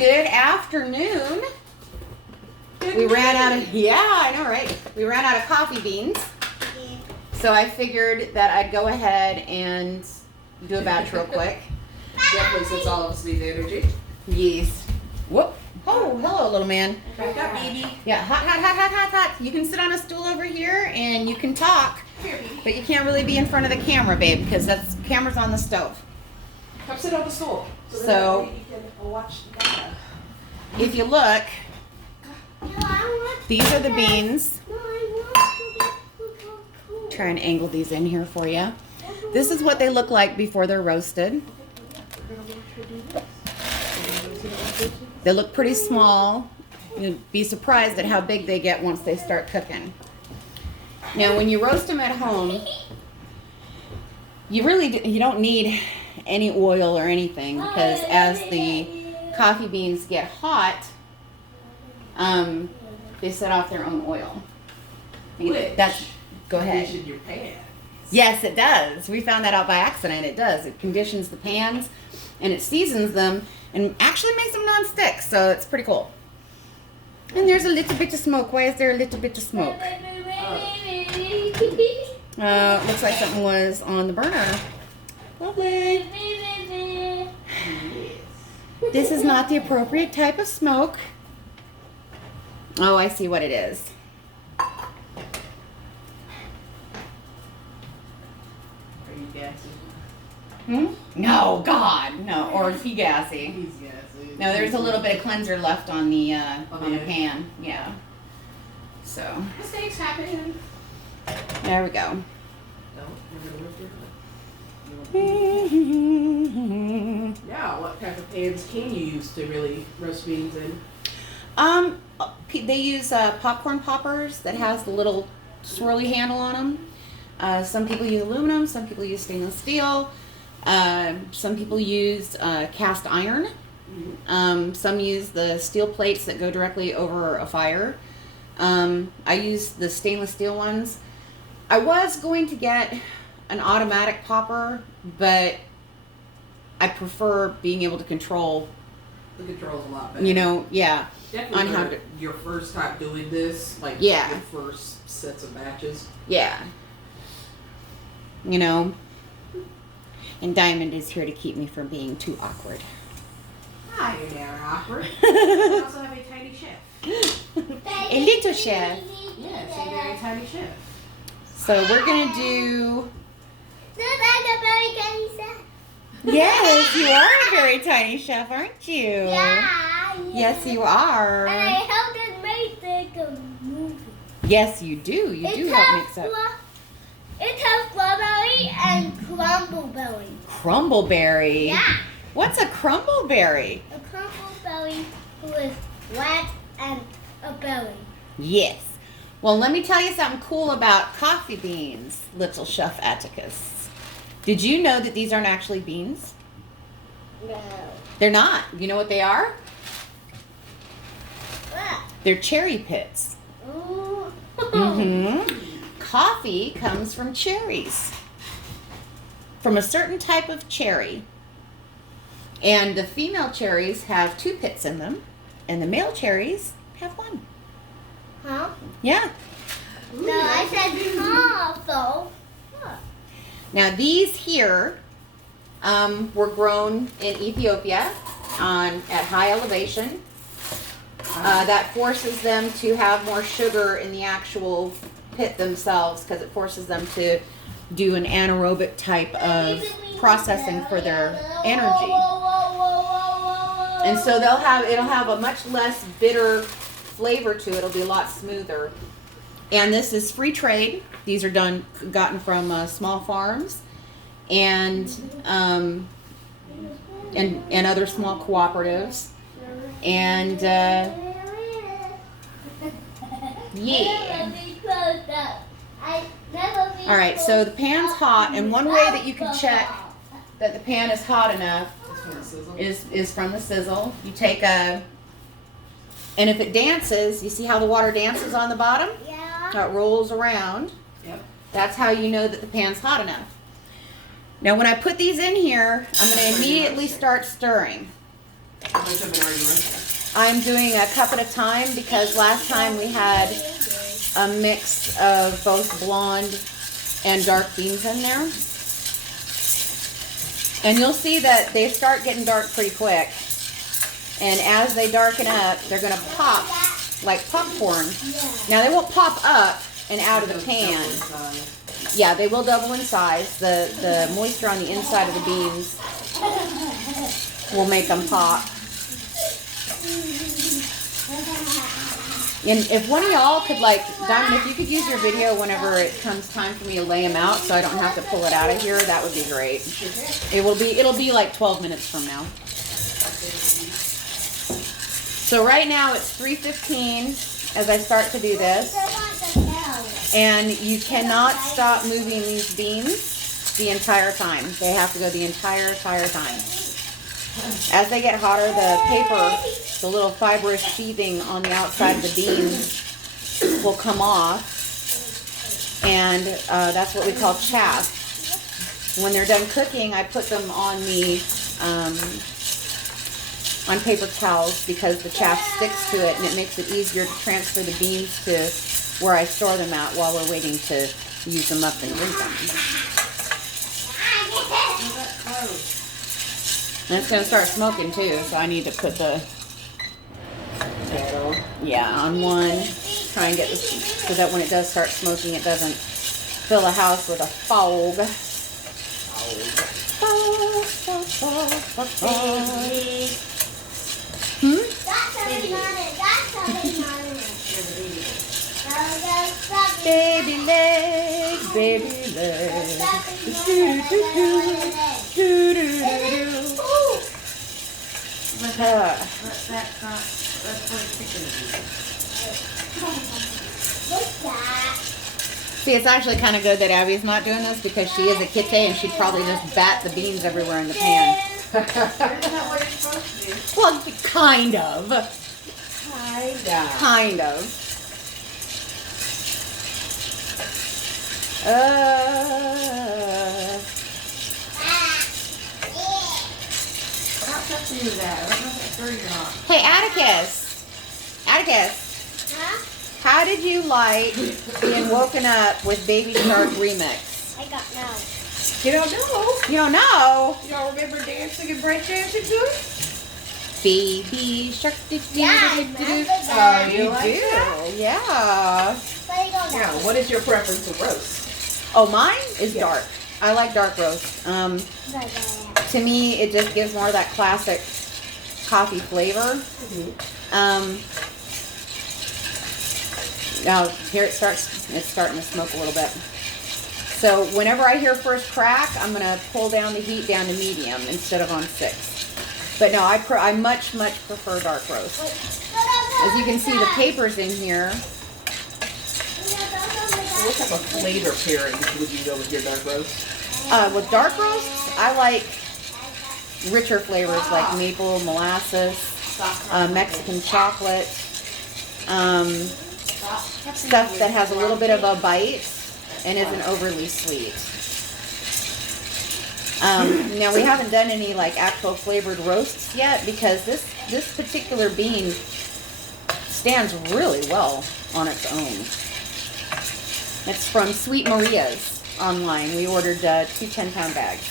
Good afternoon. We ran out of, yeah, I know, right? We ran out of coffee beans. So I figured that I'd go ahead and do a batch real quick. Definitely, since all of us need the energy. Yes. Whoop. Oh, hello, little man. Back up, baby. Yeah, hot, hot, hot, hot, hot, hot. You can sit on a stool over here and you can talk, but you can't really be in front of the camera, babe, because that's camera's on the stove. Come sit on the stool. So you can watch Dada. If you look, these are the beans. Try and angle these in here for you. This is what they look like before they're roasted. They look pretty small. You'd be surprised at how big they get once they start cooking. Now, when you roast them at home, you don't need any oil or anything, because as the coffee beans get hot, they set off their own oil. Go ahead. Condition your pan. Yes, it does. We found that out by accident. It does. It conditions the pans, and it seasons them, and actually makes them non-stick. So it's pretty cool. And there's a little bit of smoke. Why is there a little bit of smoke? Looks like something was on the burner. Lovely. This is not the appropriate type of smoke. Oh, I see what it is. No, God, no. Or is he gassy? He's gassy. No, there's a little bit of cleanser left on the pan. Yeah. So. Mistakes happen. There we go. Now, what type of pans can you use to really roast beans in? They use popcorn poppers that has the little swirly handle on them. Some people use aluminum. Some people use stainless steel. Some people use cast iron. Some use the steel plates that go directly over a fire. I use the stainless steel ones. I was going to get an automatic popper, but I prefer being able to control. The control's a lot better. Yeah. Definitely on how for your first time doing this, like Yeah. your first sets of batches. Yeah. And Diamond is here to keep me from being too awkward. Hi, you're never awkward. You also have a tiny chef. A little chef. Yes, a very tiny chef. So we're gonna do. Yes, you are a very tiny chef, aren't you? Yeah. Yes, you are. And I helped it make the movie. Yes, you do. You do help mix up. It has strawberry and crumbleberry. Crumbleberry. Yeah. What's a crumbleberry? A crumbleberry who is wet and a berry. Yes. Well, let me tell you something cool about coffee beans, little Chef Atticus. Did you know that these aren't actually beans? No. They're not. You know what they are? What? They're cherry pits. Ooh. Coffee comes from cherries. From a certain type of cherry. And the female cherries have 2 pits in them, and the male cherries have 1. Huh? Yeah. No, I said also. Huh. Now these here were grown in Ethiopia at high elevation. That forces them to have more sugar in the actual pit themselves, because it forces them to do an anaerobic type of processing for their energy. And so it'll have a much less bitter flavor to it. It'll be a lot smoother. And this is free trade. These are gotten from small farms and other small cooperatives. And yeah. All right, so the pan's hot, and one way that you can check that the pan is hot enough is from the sizzle. You take and if it dances, you see how the water dances on the bottom? Yeah. How it rolls around. Yep. That's how you know that the pan's hot enough. Now when I put these in here, I'm going to immediately start stirring. How much of it are you running? I'm doing a cup at a time because last time we had a mix of both blonde and dark beans in there. And you'll see that they start getting dark pretty quick. And as they darken up, they're going to pop like popcorn. Now, they won't pop up and out of the pan. Yeah, they will double in size. The moisture on the inside of the beans will make them pop. And if one of y'all could, like, Diamond, if you could use your video whenever it comes time for me to lay them out so I don't have to pull it out of here, that would be great. It'll be like 12 minutes from now. So right now it's 3:15 as I start to do this. And you cannot stop moving these beans the entire time. They have to go the entire time. As they get hotter, the paper, the little fibrous sheathing on the outside of the beans will come off. And that's what we call chaff. When they're done cooking, I put them on on paper towels because the chaff sticks to it and it makes it easier to transfer the beans to where I store them at while we're waiting to use them up and drink them. And it's going to start smoking too, so I need to put the on one. Try and get this so that when it does start smoking, it doesn't fill the house with a fog. Baby legs, baby legs. See, it's actually kind of good that Abby's not doing this because she is a kitty and she'd probably just bat the beans everywhere in the pan. Isn't that what you're supposed to do? Well, kind of. Kind of. Stop touching that. I don't know if it's dirty or not. Hey, Atticus. Atticus. Huh? How did you like being woken up with Baby Shark Remix? I got no. You don't know? You don't know? You don't remember dancing and break dancing to it? Baby Shark. Yeah, I remember Oh, that. you You like do. that? Yeah. But I don't know. Now, what is your preference of roast? Oh, mine is Yeah. dark. I like dark roast. To me, it just gives more of that classic coffee flavor. Now, here it's starting to smoke a little bit. So whenever I hear first crack, I'm going to pull down the heat down to medium instead of on 6. But no, I much prefer dark roast. As you can see, the paper's in here. What type of flavor pairing would you go with your dark roast? With dark roasts, I like richer flavors like maple, molasses, Mexican chocolate, stuff that has a little bit of a bite and isn't overly sweet. Now we haven't done any like actual flavored roasts yet because this particular bean stands really well on its own. It's from Sweet Maria's online. We ordered 2 10-pound bags.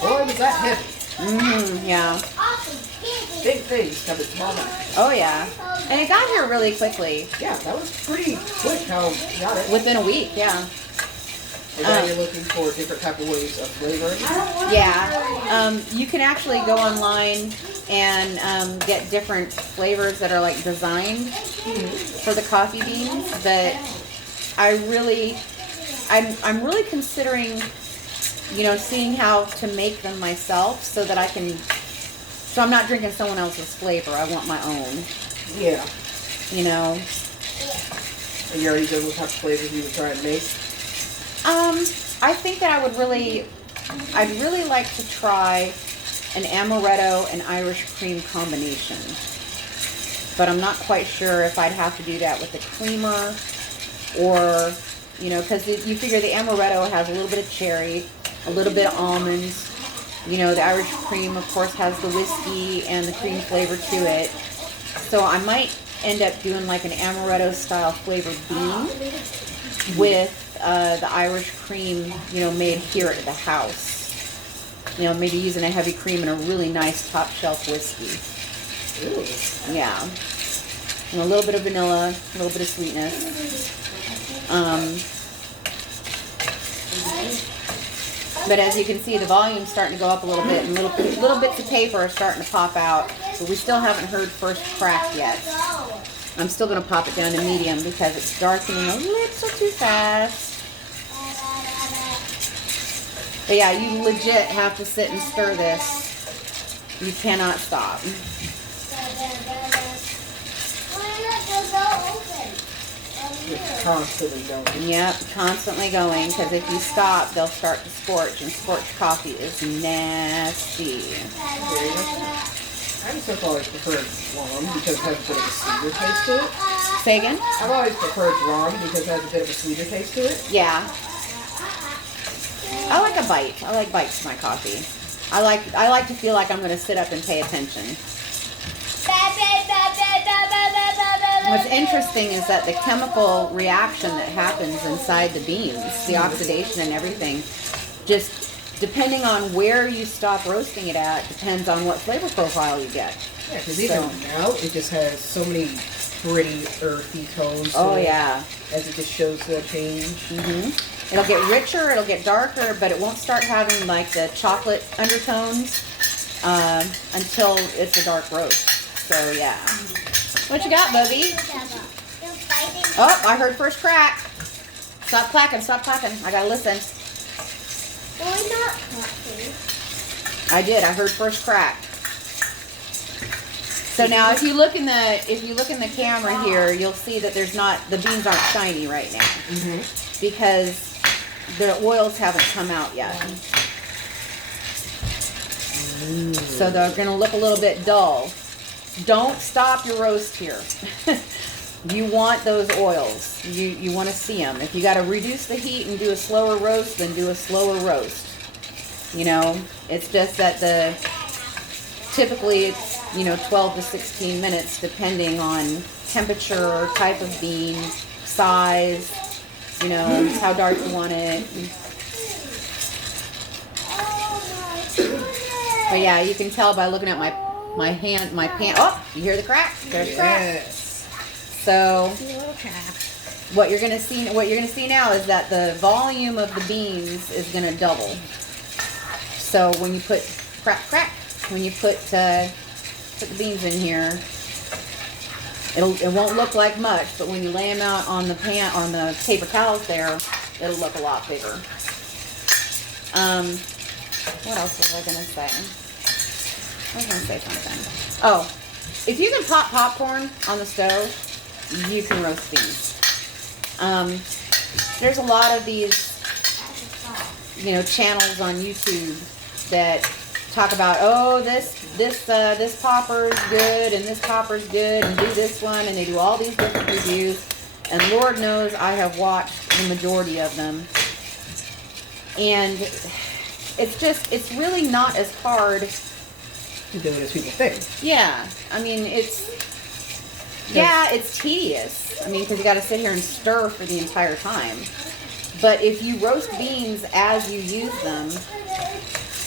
Boy, was that heavy. Yeah. Big things come in small amounts. Oh yeah. And it got here really quickly. Yeah, that was pretty quick how you got it. Within a week, yeah. And now you're looking for different type of ways of flavoring. Yeah. You can actually go online and get different flavors that are like designed for the coffee beans. But I'm really considering, seeing how to make them myself so that I can. So I'm not drinking someone else's flavor. I want my own. Yeah. And you already done what type of flavors you would try and make? I think that I'd really like to try an amaretto and Irish cream combination. But I'm not quite sure if I'd have to do that with a creamer or, because you figure the amaretto has a little bit of cherry, a little bit of almonds, You know, the Irish cream, of course, has the whiskey and the cream flavor to it. So I might end up doing like an amaretto style flavored bean with the Irish cream, you know, made here at the house. You know, maybe using a heavy cream and a really nice top shelf whiskey. Ooh. Yeah. And a little bit of vanilla, a little bit of sweetness. But as you can see, the volume's starting to go up a little bit, and little bits of paper are starting to pop out. But we still haven't heard first crack yet. I'm still going to pop it down to medium because it's darkening a little too fast. But yeah, you legit have to sit and stir this. You cannot stop. It's constantly going. Yep, constantly going, because if you stop, they'll start to scorch, and scorched coffee is nasty. I've so far always preferred blonde because it has a bit of a sweeter taste to it. Say again? I've always preferred blonde because it has a bit of a sweeter taste to it. Yeah. I like a bite. I like bites to my coffee. I like to feel like I'm going to sit up and pay attention. What's interesting is that the chemical reaction that happens inside the beans, the oxidation and everything, just depending on where you stop roasting it at, depends on what flavor profile you get. Yeah, because even now it just has so many pretty earthy tones. To it, yeah. As it just shows the change. Mm-hmm. It'll get richer, it'll get darker, but it won't start having like the chocolate undertones until it's a dark roast. So yeah. What you got, Bubby? Oh, I heard first crack. Stop clacking, stop clacking. I gotta listen. Why not clapping? I did. I heard first crack. So now, if you look in the camera here, you'll see that the beans aren't shiny right now because the oils haven't come out yet. So they're going to look a little bit dull. Don't stop your roast here. You want those oils. You want to see them. If you got to reduce the heat and do a slower roast, then do a slower roast. You know, it's just that typically it's, 12 to 16 minutes depending on temperature, type of bean, size, how dark you want it. But yeah, you can tell by looking at my pan. Oh, you hear the crack? There's crack. So what you're gonna see now is that the volume of the beans is gonna double. So when you put when you put the beans in here, it won't look like much, but when you lay them out on the paper towels there, it'll look a lot bigger. What else was I gonna say? I was gonna say something. Oh, if you can pop popcorn on the stove, you can roast beans. There's a lot of these, channels on YouTube that talk about, oh, this popper is good and this popper is good and do this one, and they do all these different reviews. And Lord knows I have watched the majority of them. And it's really not as hard to do it as people think. Yeah, I mean, it's tedious. I mean, because you got to sit here and stir for the entire time. But if you roast beans as you use them,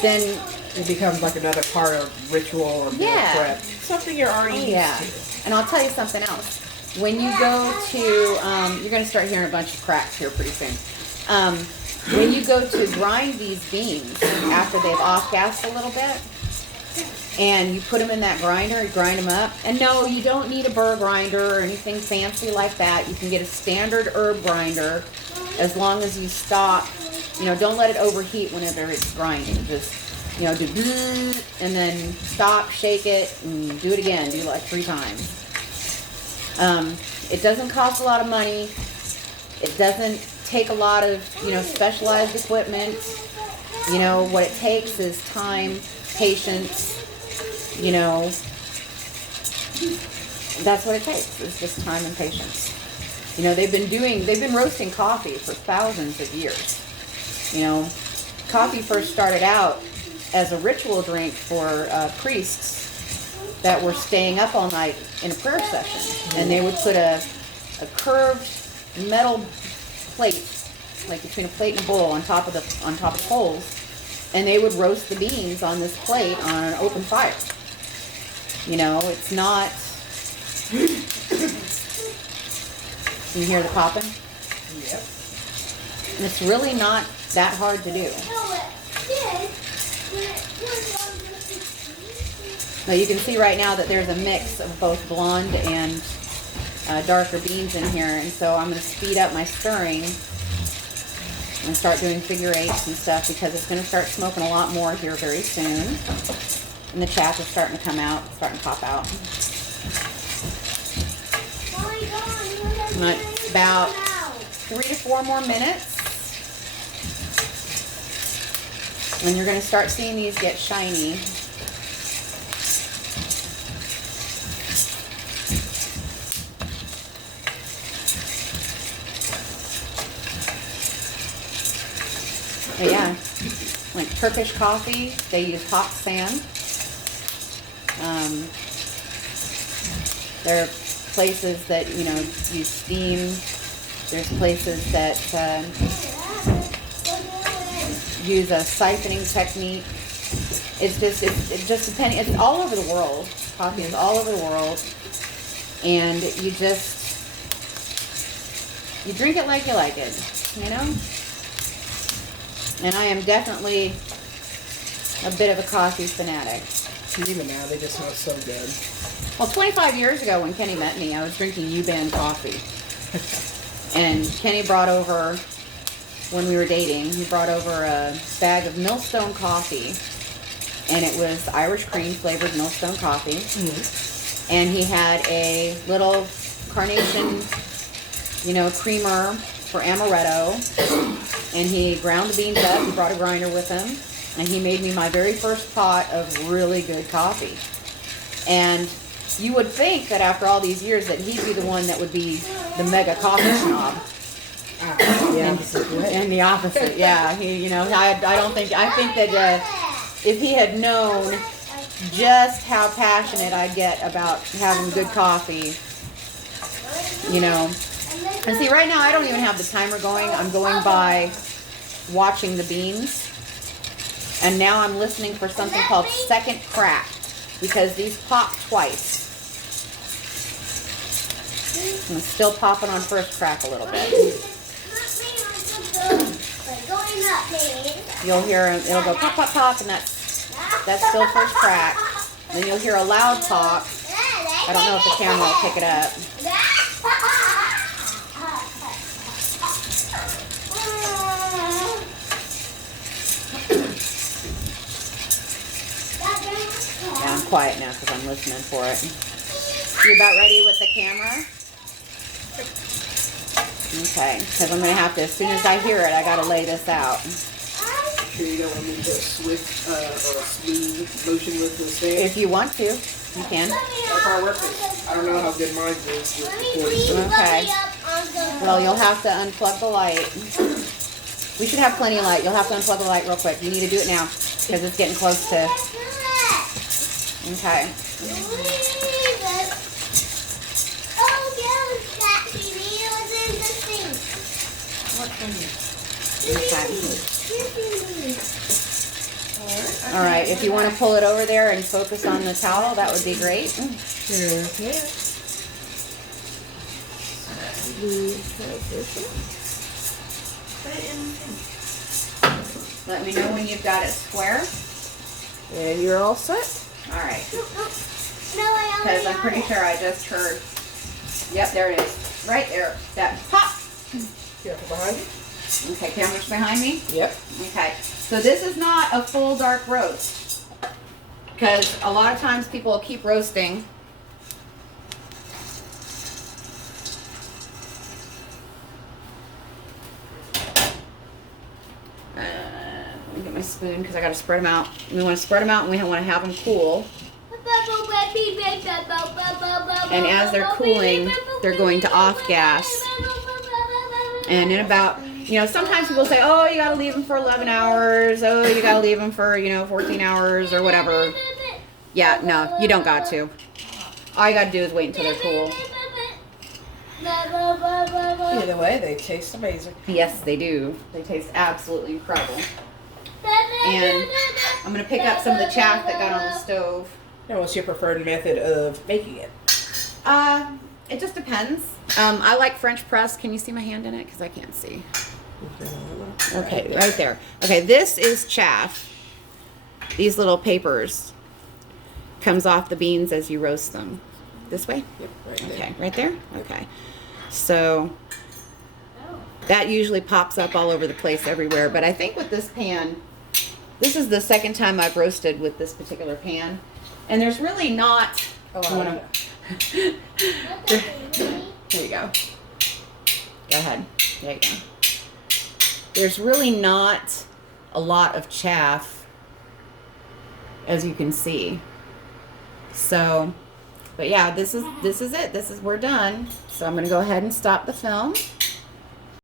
then it becomes like another part of ritual or prep. Something you're already used to. And I'll tell you something else. When you go to, you're going to start hearing a bunch of cracks here pretty soon. When you go to grind these beans after they've off-gassed a little bit, and you put them in that grinder, you grind them up. And no, you don't need a burr grinder or anything fancy like that. You can get a standard herb grinder as long as you stop, don't let it overheat whenever it's grinding. Just, do and then stop, shake it, and do it again. Do it like 3 times. It doesn't cost a lot of money. It doesn't take a lot of, specialized equipment. What it takes is time, patience. That's what it takes. It's just time and patience. They've been roasting coffee for thousands of years. Coffee first started out as a ritual drink for priests that were staying up all night in a prayer session. And they would put a curved metal plate, like between a plate and a bowl, on top of poles, and they would roast the beans on this plate on an open fire. You know, it's not. Can you hear the popping? Yep. And it's really not that hard to do. Now you can see right now that there's a mix of both blonde and darker beans in here, and so I'm going to speed up my stirring and start doing figure eights and stuff because it's going to start smoking a lot more here very soon. And the chaff is starting to come out, starting to pop out. About 3 to 4 more minutes. And you're going to start seeing these get shiny. But yeah, like Turkish coffee, they use hot sand. There are places that, you know, use steam. There's places that use a siphoning technique. It's just depending. It's all over the world. Coffee is all over the world, and you drink it like you like it, you know. And I am definitely a bit of a coffee fanatic. Even now, they just smell so good. Well, 25 years ago when Kenny met me, I was drinking U-Band coffee. And Kenny brought over, when we were dating, he brought over a bag of Millstone coffee. And it was Irish cream flavored Millstone coffee. Mm-hmm. And he had a little carnation, you know, creamer for amaretto. And he ground the beans up. He brought a grinder with him. And he made me my very first pot of really good coffee. And you would think that after all these years that he'd be the one that would be the mega coffee snob. And the opposite, yeah. He, you know, I think that if he had known just how passionate I get about having good coffee, you know. And see, right now I don't even have the timer going. I'm going by watching the beans. And now I'm listening for something called second crack, because these pop twice. And it's still popping on first crack a little bit. You'll hear it'll go pop, pop, pop, and that's still first crack. And then you'll hear a loud pop. I don't know if the camera will pick it up. Yeah, I'm quiet now because I'm listening for it. You about ready with the camera? Okay, because I'm going to have to, as soon as I hear it, I got to lay this out. Sure you don't want me to do a swift or a smooth motion with the stand? If you want to, you can. That's how I work it. I don't know how good mine is with recording. Okay. Well, you'll have to unplug the light. We should have plenty of light. You'll have to unplug the light real quick. You need to do it now because it's getting close to... Okay. Okay. All right. If you want to pull it over there and focus on the towel, that would be great. Sure can. Let me know when you've got it square. And you're all set. All right. Because I'm pretty sure I just heard. Yep, there it is. Right there. That pop. Careful behind you. Okay, camera's behind me? Yep. Okay. So this is not a full dark roast. Because a lot of times people will keep roasting. Let me get my spoon because I got to spread them out. We want to spread them out and we want to have them cool. And as they're cooling, they're going to off gas. And in about, You know, sometimes people say, oh, you gotta leave them for 11 hours. Oh, you gotta leave them for, 14 hours or whatever. Yeah, no, you don't got to. All you gotta do is wait until they're cool. Either way, they taste amazing. Yes, they do. They taste absolutely incredible. And I'm gonna pick up some of the chaff that got on the stove. And what's your preferred method of making it? It just depends. I like French press. Can you see my hand in it? Because I can't see. Okay, right there. Okay, this is chaff. These little papers comes off the beans as you roast them. This way? Yep, right there. Okay, right there? Okay. So that usually pops up all over the place everywhere. But I think with this pan, this is the second time I've roasted with this particular pan. And there's really not a lot of... Here you go. Go ahead. There you go. There's really not a lot of chaff, as you can see. So, but yeah, this is it. We're done. So I'm going to go ahead and stop the film.